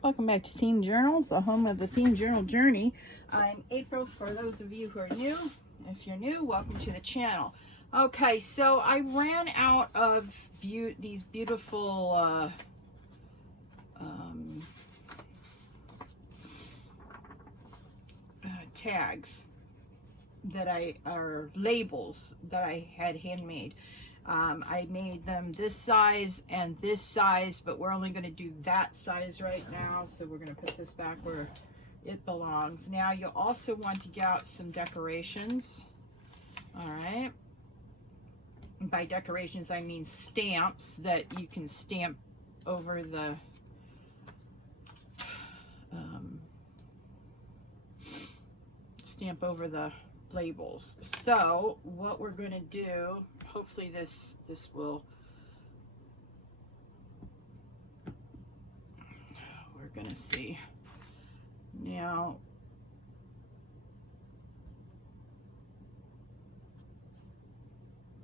Welcome back to Themed Journals, the home of the Themed Journal journey. I'm April, for those of you who are new. If you're new, welcome to the channel. Okay, so I ran out of these beautiful tags that are labels that I had handmade. I made them this size and this size, but we're only going to do that size right now. So we're going to put this back where it belongs. Now you'll also want to get out some decorations. All right. By decorations, I mean stamps that you can stamp over the labels. So what we're going to do, hopefully this will, we're going to see. Now,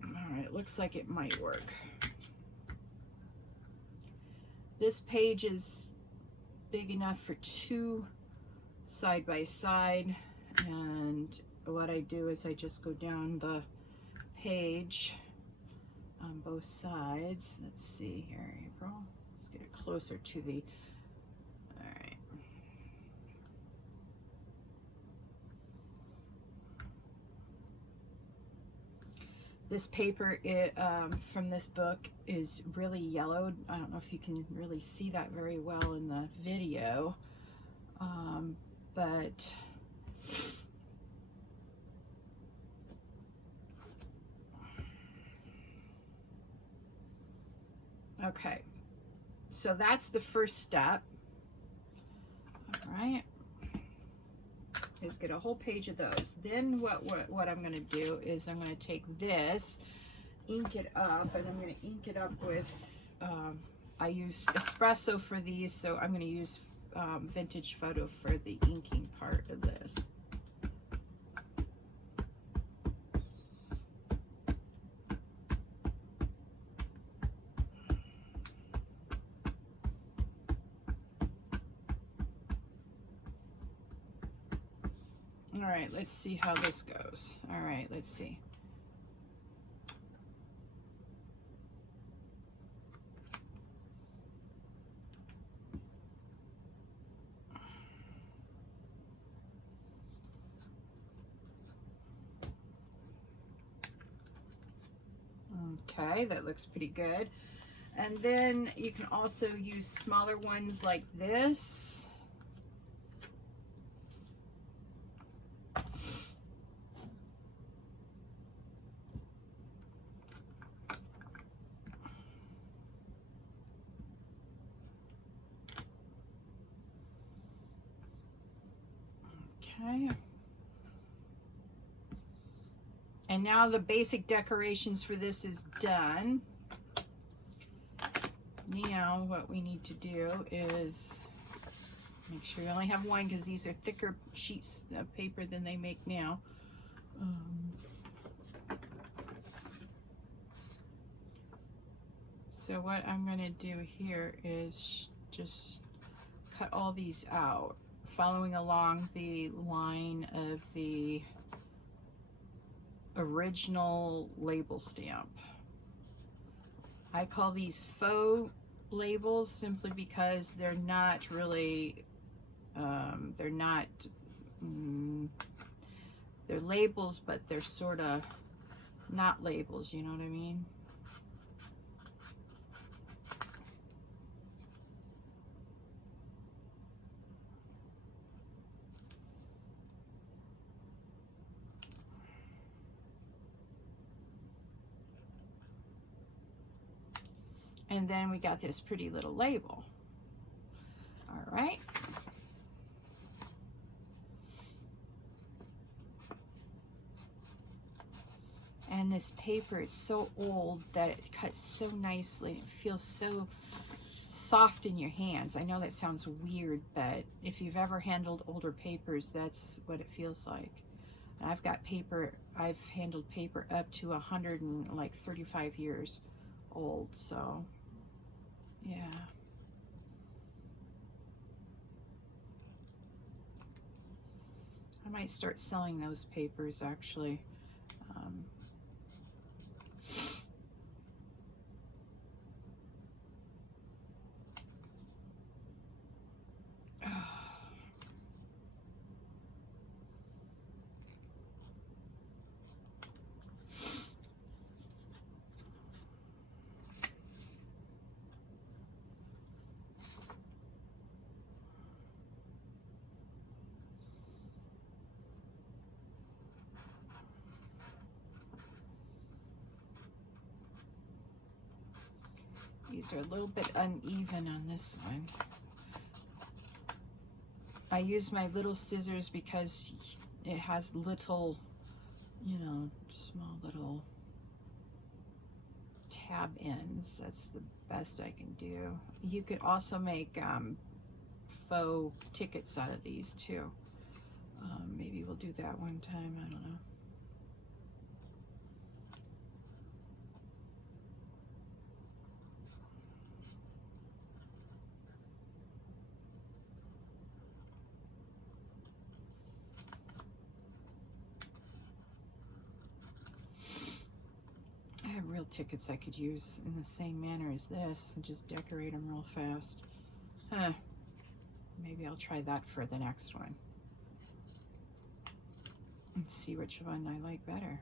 all right, it looks like it might work. This page is big enough for 2 side by side, and what I do is I just go down the page on both sides. Let's see here, April. Let's get it closer to the, all right. This paper from this book is really yellowed. I don't know if you can really see that very well in the video, but okay, so that's the first step. All right, is get a whole page of those. Then what I'm going to do is I'm going to take this, ink it up, and I'm going to ink it up with, I use espresso for these, so I'm going to use vintage photo for the inking part of this. All right, let's see how this goes. All right, let's see. Okay, that looks pretty good. And then you can also use smaller ones like this. Okay. And now the basic decorations for this is done. Now what we need to do is make sure you only have one, because these are thicker sheets of paper than they make now. So what I'm going to do here is just cut all these out, following along the line of the original label stamp. I call these faux labels simply because they're not really, they're labels, but they're sort of not labels, you know what I mean? And then we got this pretty little label. All right. And this paper is so old that it cuts so nicely. It feels so soft in your hands. I know that sounds weird, but if you've ever handled older papers, that's what it feels like. I've got paper, I've handled paper up to 135 years old, so yeah. I might start selling those papers actually. Um, these are a little bit uneven on this one. I use my little scissors because it has little, you know, small little tab ends. That's the best I can do. You could also make faux tickets out of these too. Maybe we'll do that one time, I don't know. I have real tickets I could use in the same manner as this and just decorate them real fast. Huh. Maybe I'll try that for the next one and see which one I like better.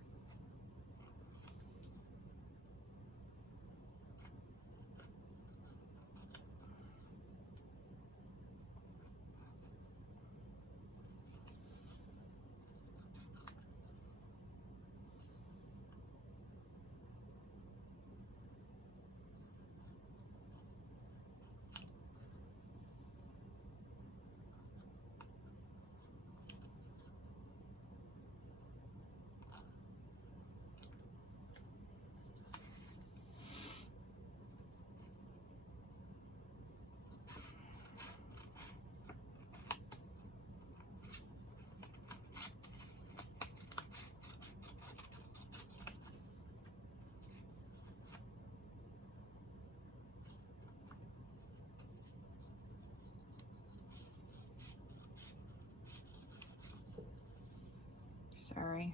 Sorry,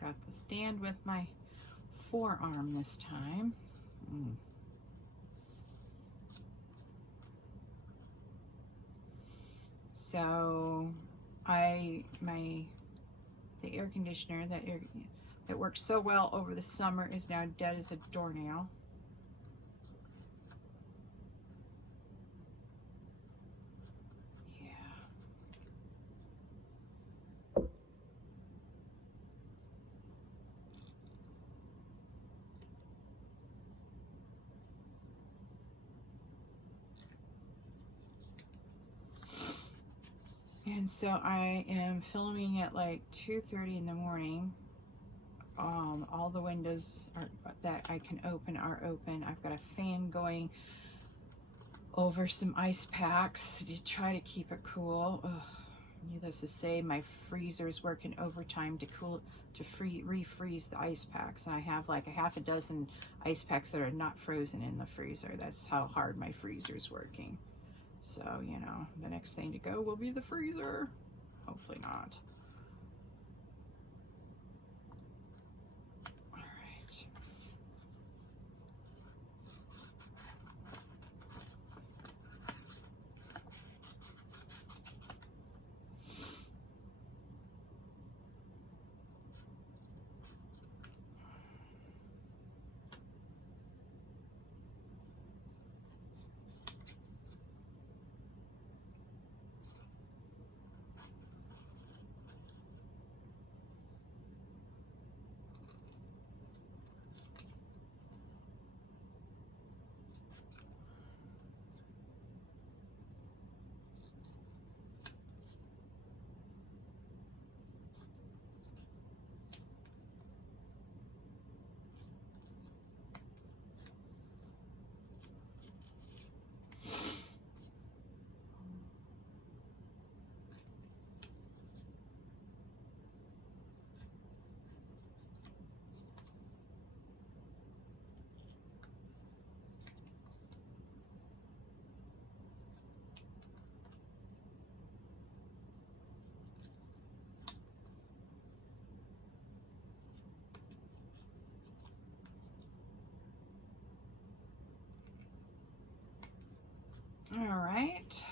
got the stand with my forearm this time. So the air conditioner that worked so well over the summer is now dead as a doornail. And so I am filming at like 2:30 in the morning. All the windows that I can open are open. I've got a fan going over some ice packs to try to keep it cool. Ugh, needless to say, my freezer's working overtime to refreeze the ice packs. And I have like a half a dozen ice packs that are not frozen in the freezer. That's how hard my freezer's working. So, you know, the next thing to go will be the freezer. Hopefully not. All right. All right,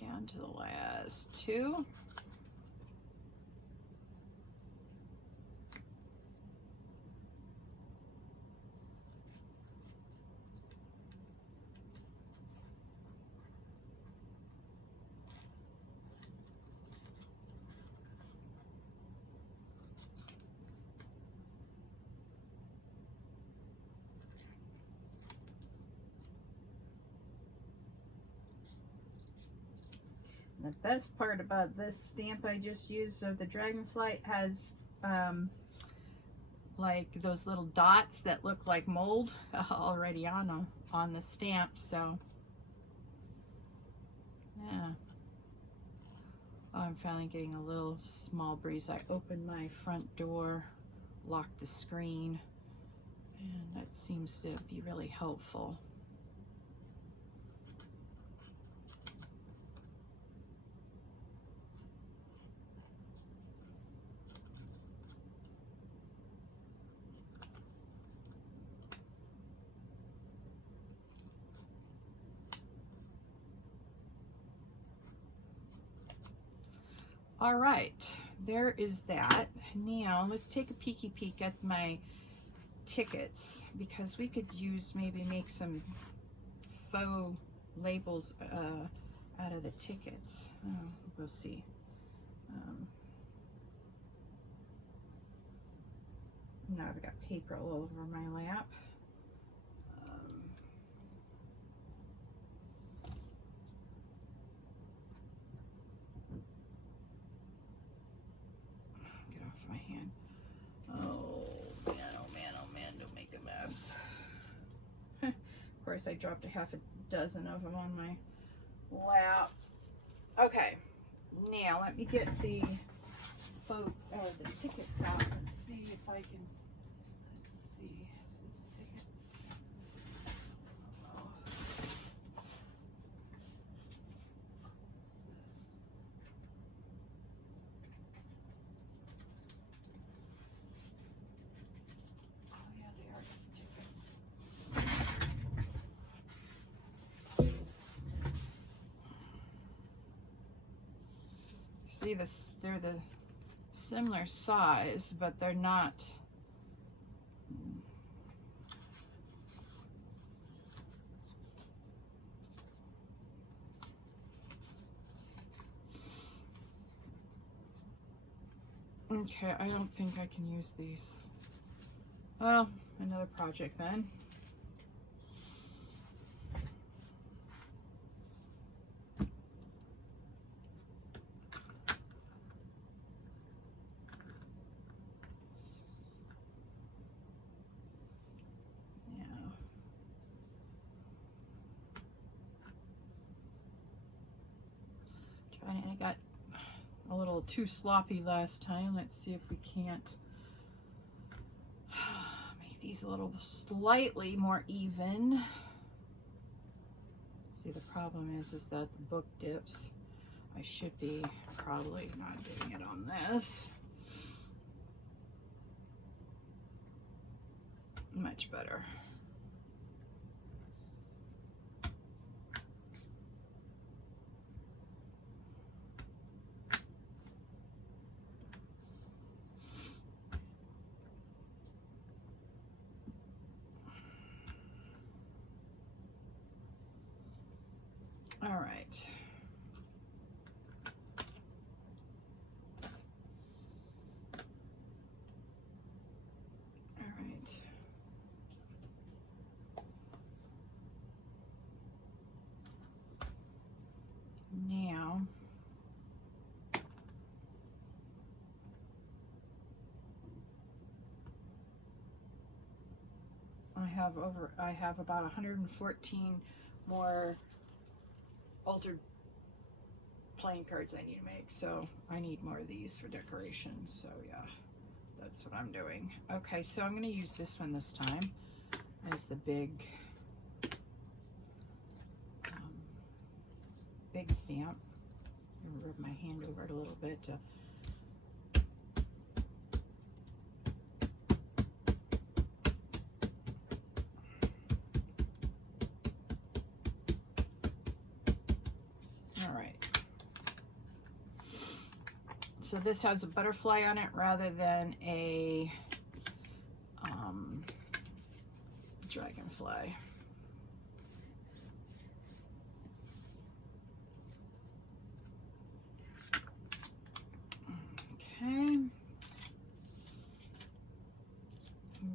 down to the last two. The best part about this stamp I just used of the dragonfly has like those little dots that look like mold already on the stamp. So yeah. Oh, I'm finally getting a little small breeze. I opened my front door, locked the screen, and that seems to be really helpful. All right, there is that. Now let's take a peeky peek at my tickets, because we could use, maybe make some faux labels out of the tickets. Oh, we'll see. Now I've got paper all over my lap. Get off my hand. Oh man, oh man, oh man, don't make a mess. Of course, I dropped a half a dozen of them on my lap. Okay, now let me get the the tickets out and see if I can. Let's see, is this tickets? Oh. What's this? Oh yeah, they are tickets. See this? They're the similar size, but they're not. Okay, I don't think I can use these. Well, another project then. I got a little too sloppy last time. Let's see if we can't make these a little slightly more even. See, the problem is that the book dips. I should be probably not doing it on this. Much better. All right. All right. Now, I have about 114 more altered playing cards I need to make, so I need more of these for decoration. So yeah, that's what I'm doing. Okay, so I'm going to use this one this time as the big stamp. I'm going to rub my hand over it a little bit to All right. So this has a butterfly on it rather than a dragonfly. Okay.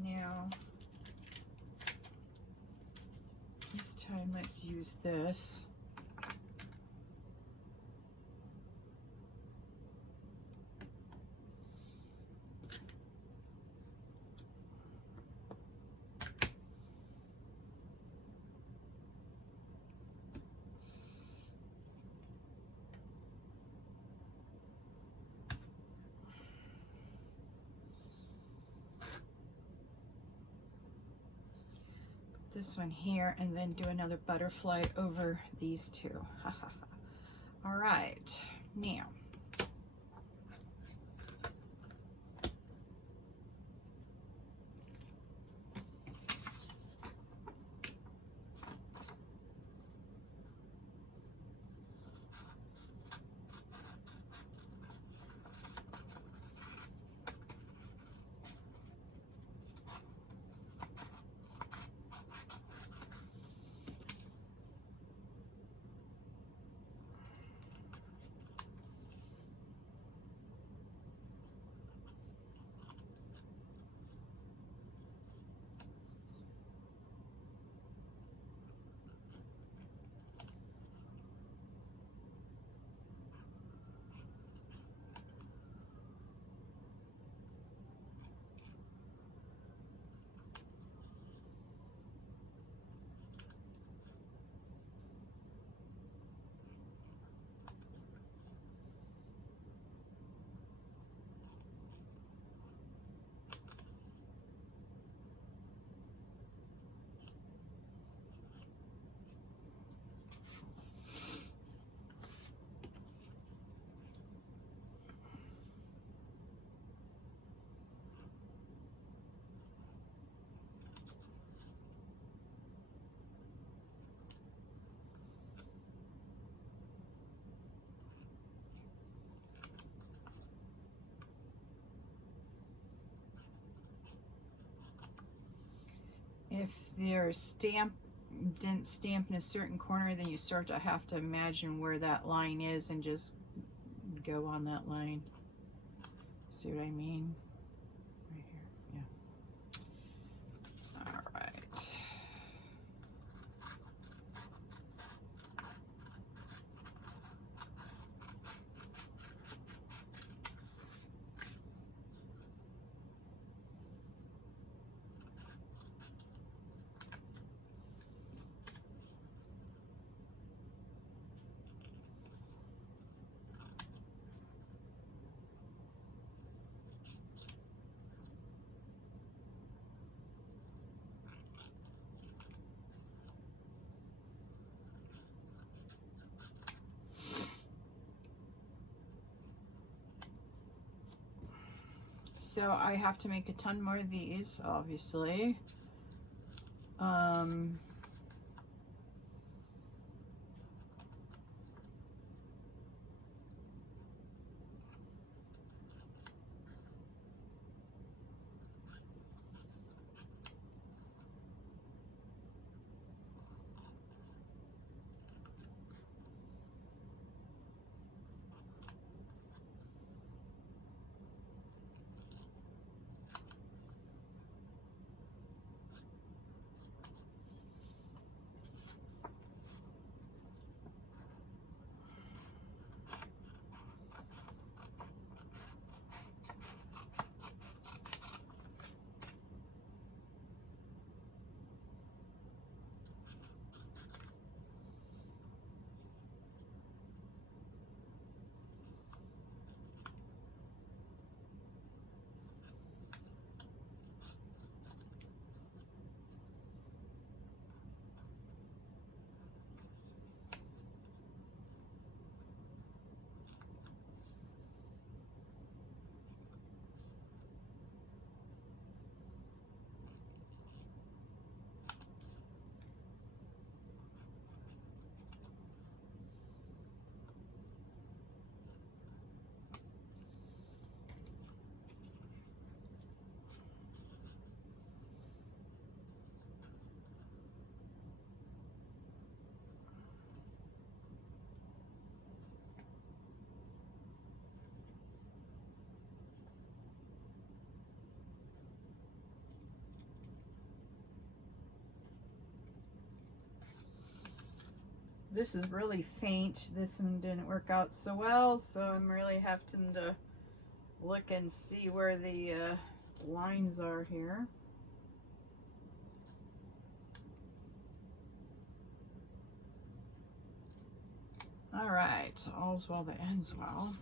Now, this time let's use this. This one here, and then do another butterfly over these two. All right, now if they're didn't stamp in a certain corner, then you start to have to imagine where that line is and just go on that line. See what I mean? Right here, yeah. All right. So I have to make a ton more of these, obviously. this is really faint. This one didn't work out so well, so I'm really having to look and see where the lines are here. All right, all's well that ends well.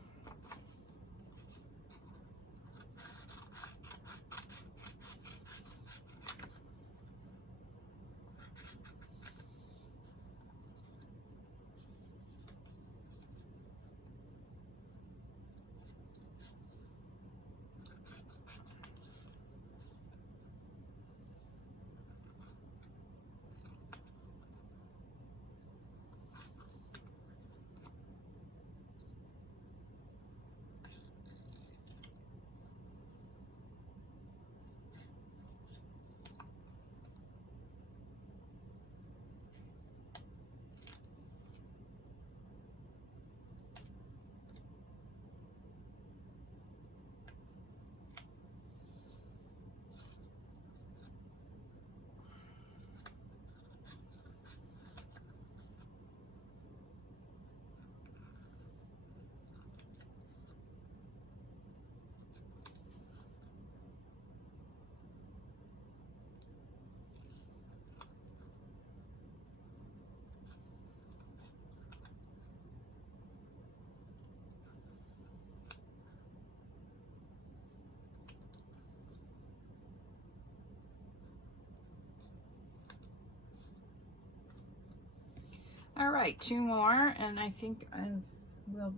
All right, 2 more, and I think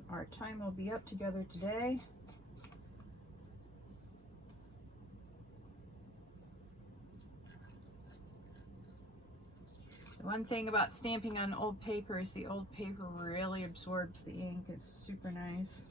our time will be up together today. The one thing about stamping on old paper is the old paper really absorbs the ink. It's super nice.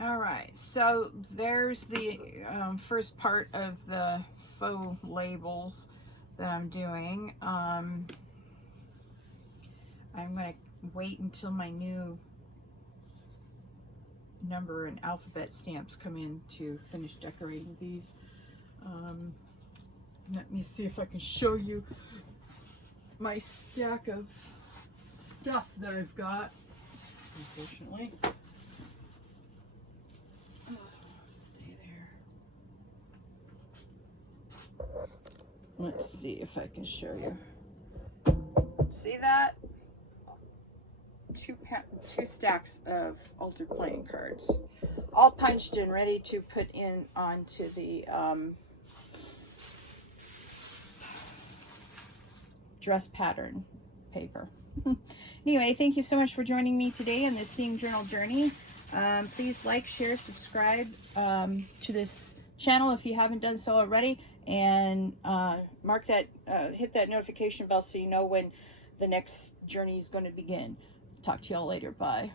All right, so there's the first part of the faux labels that I'm doing. I'm going to wait until my new number and alphabet stamps come in to finish decorating these. Let me see if I can show you my stack of stuff that I've got, unfortunately. Stay there. Let's see if I can show you. See that? Two stacks of altar playing cards, all punched and ready to put in onto the dress pattern paper. Anyway, thank you so much for joining me today on this theme journal journey. Please like, share, subscribe to this channel if you haven't done so already, and mark that, hit that notification bell so you know when the next journey is going to begin. Talk to y'all later. Bye.